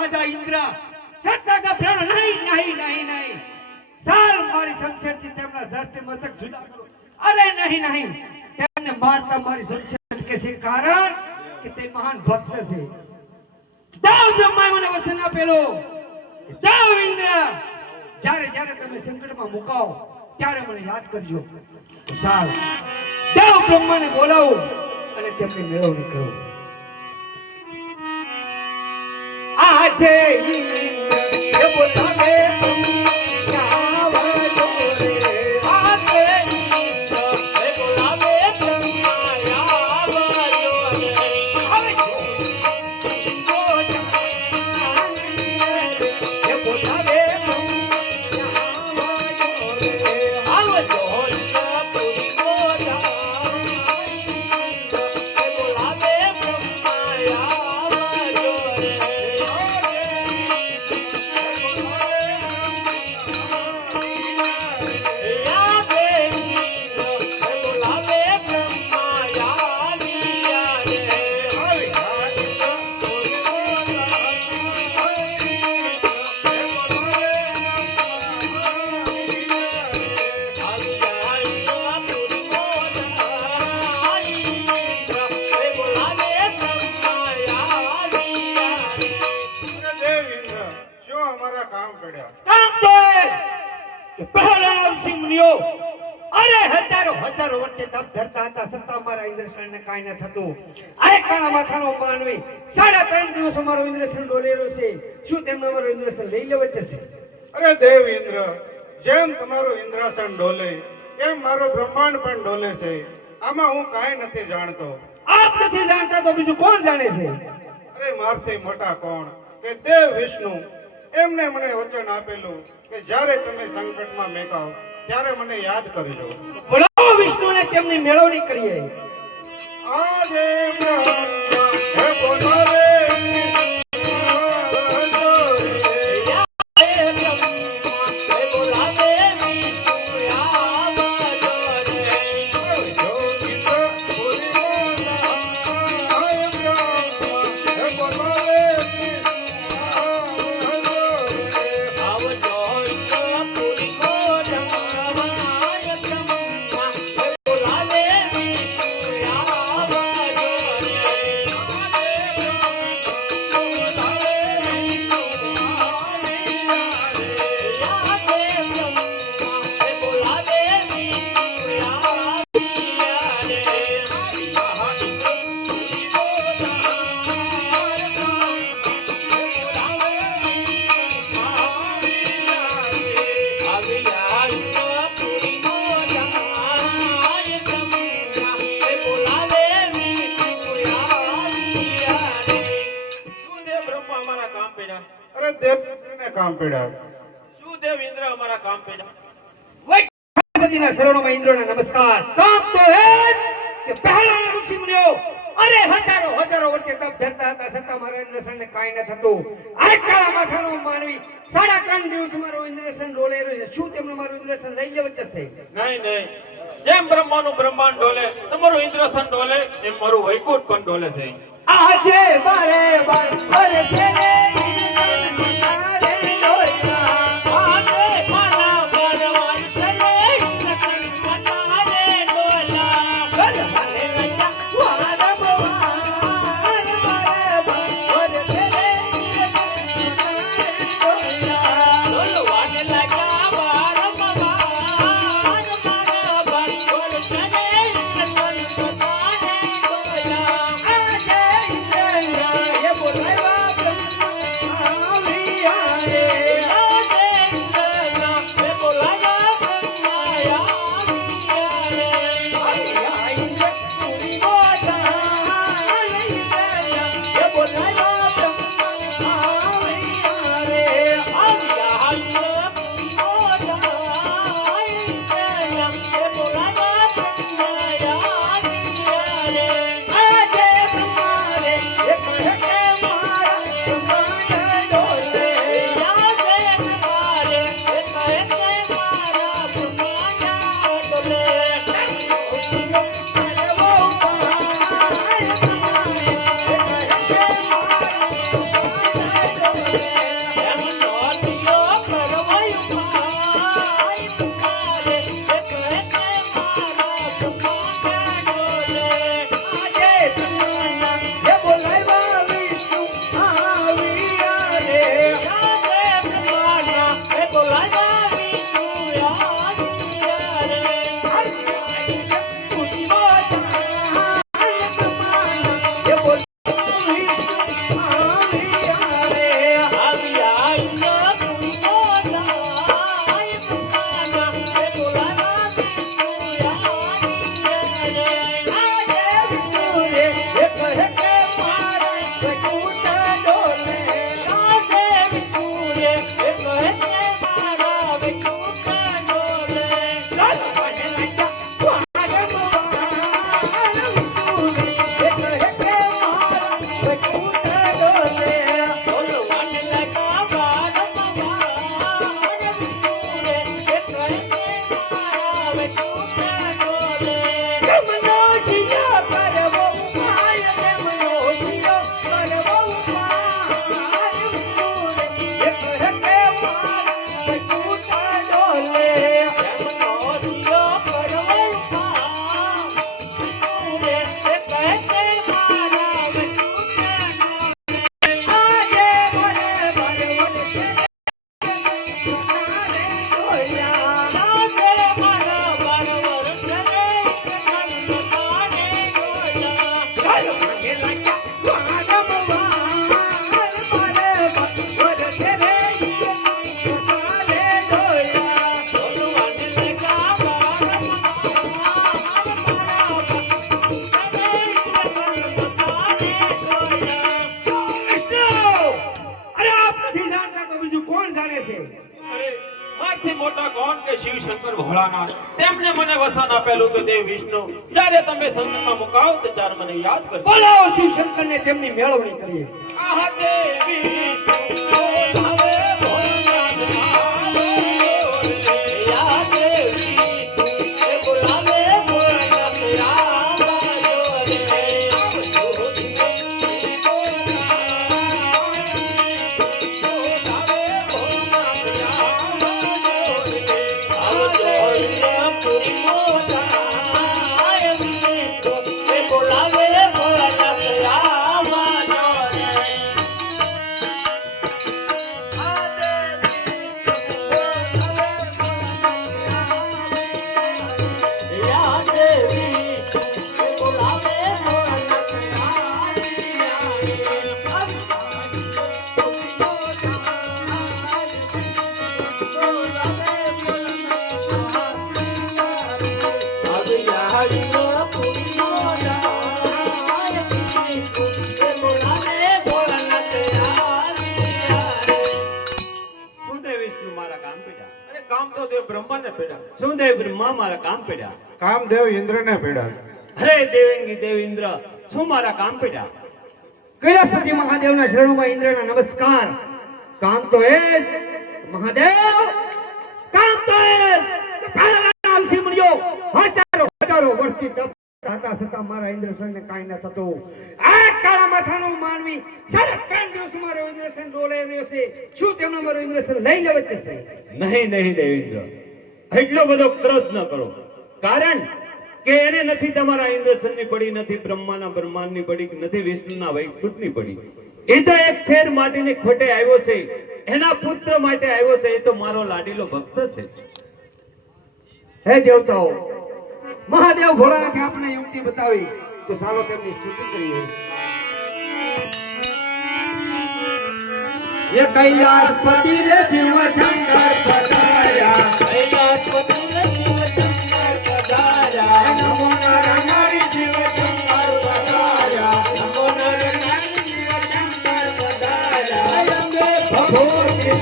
રાજા ઇન્દ્ર સત્તા કા પ્રાણ નહીં નહીં નહીં નહીં સાલ મારી શમશેરથી તેમના ધરતી મતક જુદા કરો. અરે નહીં નહીં, તેમને મારતા મારી શમશેર કે છે કારણ કે તે મહાન ભક્ત છે. દેવ બ્રહ્માએ મને વચન આપેલો દેવ ઇન્દ્ર જ્યારે જ્યારે તમે સંકટમાં મુકાઓ ત્યારે મને યાદ કરજો. તો સાલ દેવ બ્રહ્માને બોલાવો અને તેમની મેળવણી કરો. આજે ઇન્દ્ર બોલાવે હજારો વર્ષે તપ ધરતા હતા છતાં મારા ઇન્દ્રસેનને કાંઈ ન થતું. આ કાળા માથાનો માનવી 3.5 દિવસ મારો ઇન્દ્રસેન ડોલેલો છે. શું તેમને મારો ઇન્દ્રસેન લઈ લેવો છે? અરે દેવ ઇન્દ્ર, જેમ તમારો ઇન્દ્રાસન ડોલે એમ મારો બ્રહ્માંડ પણ ડોલે છે. આમાં હું કાંઈ નથી જાણતો. આપ નથી જાણતા તો બીજું કોણ જાણે છે? અરે મારથી મોટા કોણ કે દેવ વિષ્ણુ. એમને મને વચન આપેલું કે જ્યારે તમે સંકટમાં મેકાઓ ત્યારે મને યાદ કરજો. બોલાવો વિષ્ણુને તેમની મેળવણી કરીએ. આજે બોલાવે કામ પડ્યા. શું દેવ ઇન્દ્ર અમારા કામ પડ્યા? વૈષ્ણવના શરણોમાં ઇન્દ્રને નમસ્કાર. કામ તો હે કે પહેલાના ઋષિ મુનિઓ અરે હજારો વર્ષે તપ ધરતા હતા છતાં મારા ઇન્દ્રસેનને કાંઈ ન થતું. આ કાળા માથાનો માનવી 3.5 દિવસ મારો ઇન્દ્રસેન ડોલેલો છે. શું તેમને મારું ઇન્દ્રસેન લઈ લેવું છે? નહીં નહીં, જેમ બ્રહ્માનું બ્રહ્માંડ ડોલે તમારું ઇન્દ્રસેન ડોલે એમ મારું વૈકુંઠ પણ ડોલે છે. આજે બારે બાર અરે છે જાણે છે. અરે મારથી મોટા કોણ કે શિવ શંકર ભોળાનાથ તેમને મને વસન આપેલું કે દેવ વિષ્ણુ જ્યારે તમે સંકટમાં મુકાવ તો ત્યારે મને યાદ કરજો. બોલાવો શિવ શંકરને તેમની મેળવણી કરીએ. આહા દેવ વિષ્ણુ બોલાવે ભોળાનાથ આવે રે. યા દેવ વિષ્ણુ બોલાવે ભોળાનાથ આવે રે. શું દેવ બ્રહ્મા મારા કામ પડ્યા? કામદેવ ઇન્દ્રને પીડા. હે દેવેંગી દેવ ઇન્દ્ર, શું મારા કામ પડ્યા? કૈલાસપતિ મહાદેવના શરણોમાં ઇન્દ્રના નમસ્કાર. કામ તો એ જ, મહાદેવ કામ તો એ જ. પહેલાના અવસી મળ્યો હજારો વર્ષથી તપ હતા છતાં મારા ઇન્દ્રસનને કાંઈ ન થતું. આ કાળા માથાનો માનવી 3.5 દિવસ મારો ઇન્દ્રસન ડોલે રહ્યો છે. શું તેમનો મારો ઇન્દ્રસન લઈ લેવો છે? નહીં દેવેન્દ્ર, એટલો બધો ક્રોધ ન કરો. કારણ કે એને નથી તમારા ઇન્દ્રસનની પડી, નથી બ્રહ્માના બ્રહ્માંડની પડી, નથી વિષ્ણુના વૈકુંઠની પડી. એ તો એક શેર માટેની ખોટે આવ્યો છે, એના પુત્ર માટે આવ્યો છે. એ તો મારો લાડીલો ભક્ત છે. હે દેવતાઓ, મહાદેવ ભોળાનાથે આપણે યુક્તિ બતાવી, તો ચાલો તેમની સ્તુતિ કરીએ. ये कैलाशपति रे शिव शंकर पधारा, कैलाशपति रे शिव शंकर पधारा, नमो नारायण शिव शंकर पधारा, नमो नारायण शिव शंकर पधारा, अंबे भगो शिव